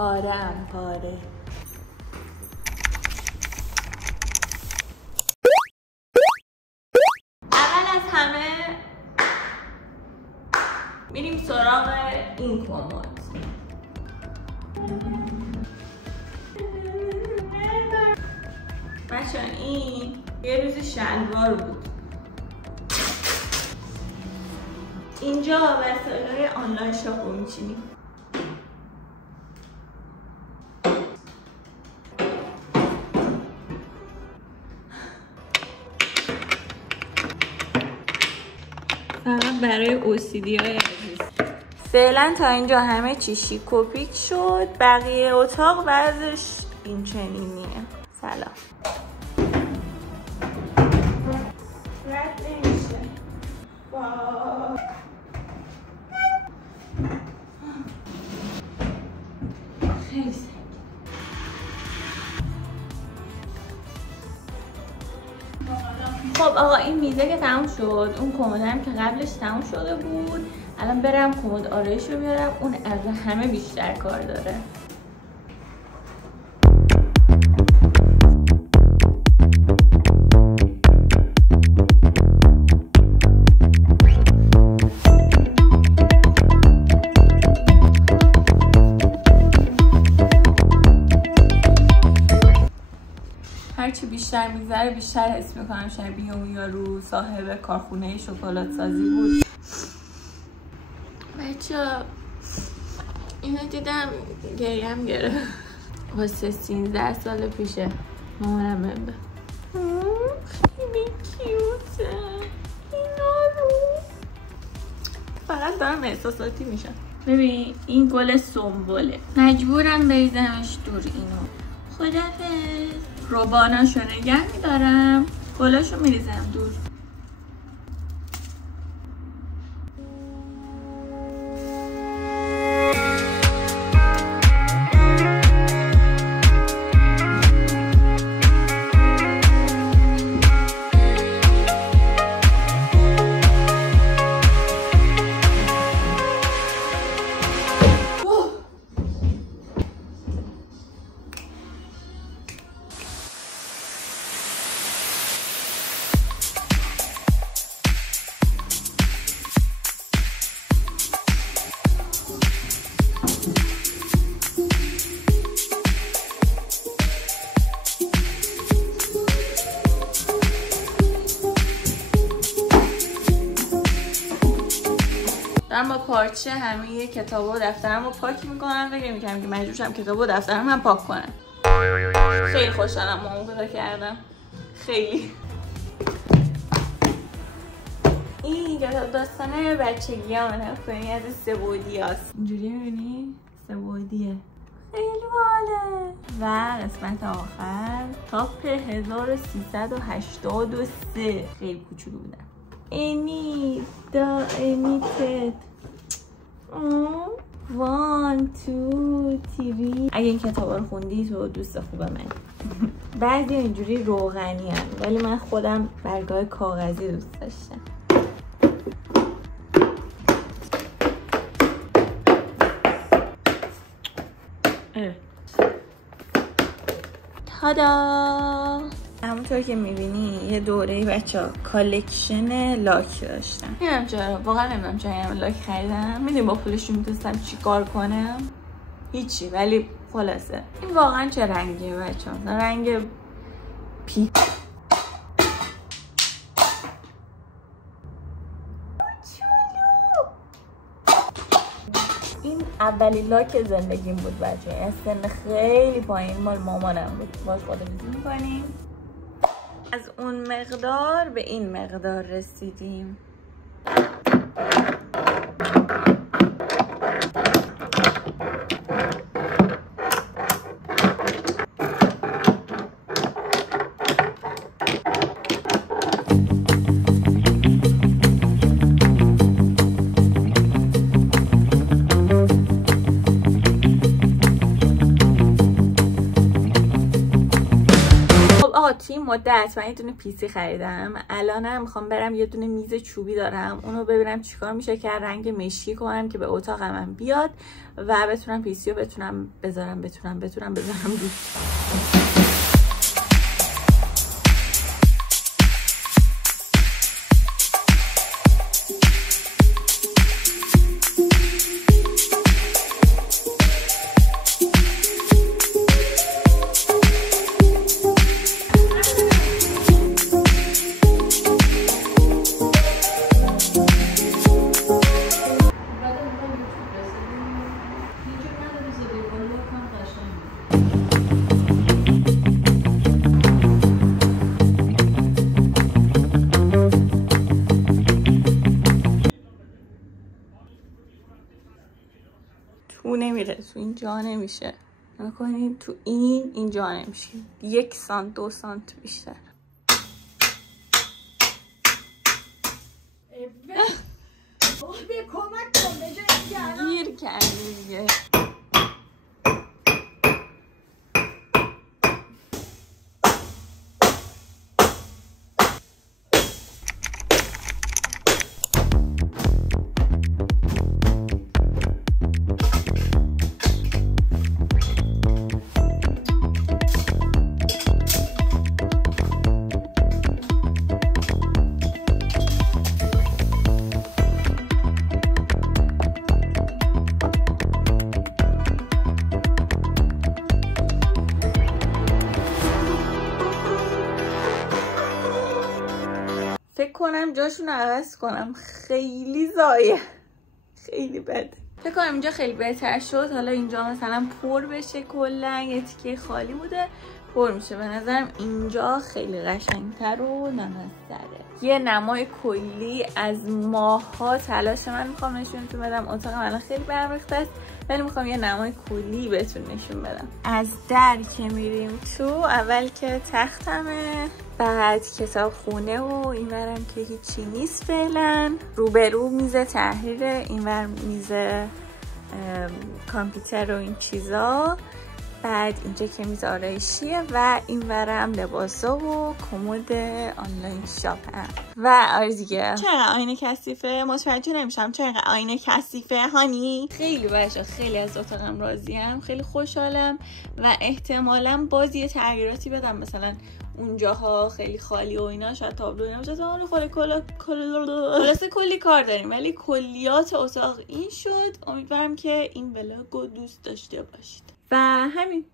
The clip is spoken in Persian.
پاره‌ام پاره. اول از همه میریم سراغ این کمد. بچه‌ها این یه روز شلوار بود. اینجا وسایل آنلاین شاپ رو میچینیم. فقط برای OCD های عزیز. فعلا تا اینجا همه چی شیک و پیک شد. بقیه اتاق وضعش این چنینیه. سلام. رد نمیشه. خیلی سنگ. خب آقا این میزه که تموم شد. اون کمدم که قبلش تموم شده بود. الان برم کمد آرایش رو بیارم. اون از همه بیشتر کار داره. هرچی بیشتر میگذره بیشتر حس میکنم شبیه اون یارو صاحب کارخونه شکلات سازی بود. بچه‌ها اینو دیدم گریم گرفت. واسه 13 سال پیشه مامانم بنده. خیلی کیوته اینا رو. فقط دارم احساساتی میشم. ببین این گل سنبله. مجبورم بریزمش دور اینو. خدافظ. روباناشو نگه میدارم. گلاشو میریزم دور. دارم با پارچه همه کتاب و دفترم رو پاک میکنم. فکر میکنم که مجبورشم کتاب و دفترم هم پاک کنم. خیلی خوشحالم اون پیدا کردم. خیلی. این کتاب داستانه بچگی ها نکنی از سه‌بعدی هست. اینجوری میبینی؟ سه‌بعدیه. خیلی باله. و قسمت آخر تاپ 1383. خیلی کوچولو بودن. اینی دا اینیتد 1 2 3. اگه این کتاب رو خوندی تو دوست خوبه من. بعضی اینجوری روغنی هم ولی من خودم برگاه کاغذی دوست داشتم. تادا. همونطور که میبینی یه دوره بچه ها کالکشن لاک داشتم. نمیدونم چرا، واقعا نمیدونم چرا این لاک خریدم. میدونی با پولشون میتونستم چی کار کنم؟ هیچی. ولی خلاصه این واقعا چه رنگیه بچه ها؟ رنگ پیک. این اولین لاک زندگیم بود بچه ها. سن خیلی پایین مال مامانم بود. باش خداحافظی میکنیم. از اون مقدار به این مقدار رسیدیم. توی مدت من یه دونه پیسی خریدم، الانم میخوام برم یه دونه میز چوبی دارم اونو ببینم چیکار میشه که رنگ مشکی کنم که به اتاقم هم بیاد و بتونم پیسی رو بتونم بذارم روش. تو نمیره، تو اینجا نمیشه. نکنید تو اینجا نمیشه. 1 سانت 2 سانت بیشتر. به کمک کن به جای گیر کردی دیگه. فکر کنم جاشون عوض کنم، خیلی زایه، خیلی بده. فکر کنم اینجا خیلی بهتر شد. حالا اینجا مثلا پر بشه، کلا یه تیکه خالی بوده پر میشه. به نظرم اینجا خیلی قشنگتر و نمازدره. یه نمای کلی از ماها تلاش من میخوام نشونتون بدم. اتاقم الان خیلی برم ریخته است ولی میخوام یه نمای کلی بهتون نشون بدم. از در که میریم تو، اول که تختمه، بعد کتاب خونه و اینورم که هیچی نیست فعلا. روبرو میز تحریره، اینور میز کامپیوتر و این چیزا. بعد اینجا که میز آرایشیه و اینورم لباسا و کمد آنلاین شاپم. و آره دیگه، چرا آینه کثیفه؟ متوجه نمیشم چرا آینه کثیفه هانی. خیلی بچه خیلی از اتاقم راضیم، خیلی خوشحالم و احتمالاً باز یه تغییراتی بدم. مثلا اونجاها خیلی خالی و اینا، شاید تابلو اینا بشه. خلاصه کلی کار داریم ولی کلیات اتاق این شد. امیدوارم که این ولاگو دوست داشته باشید و همین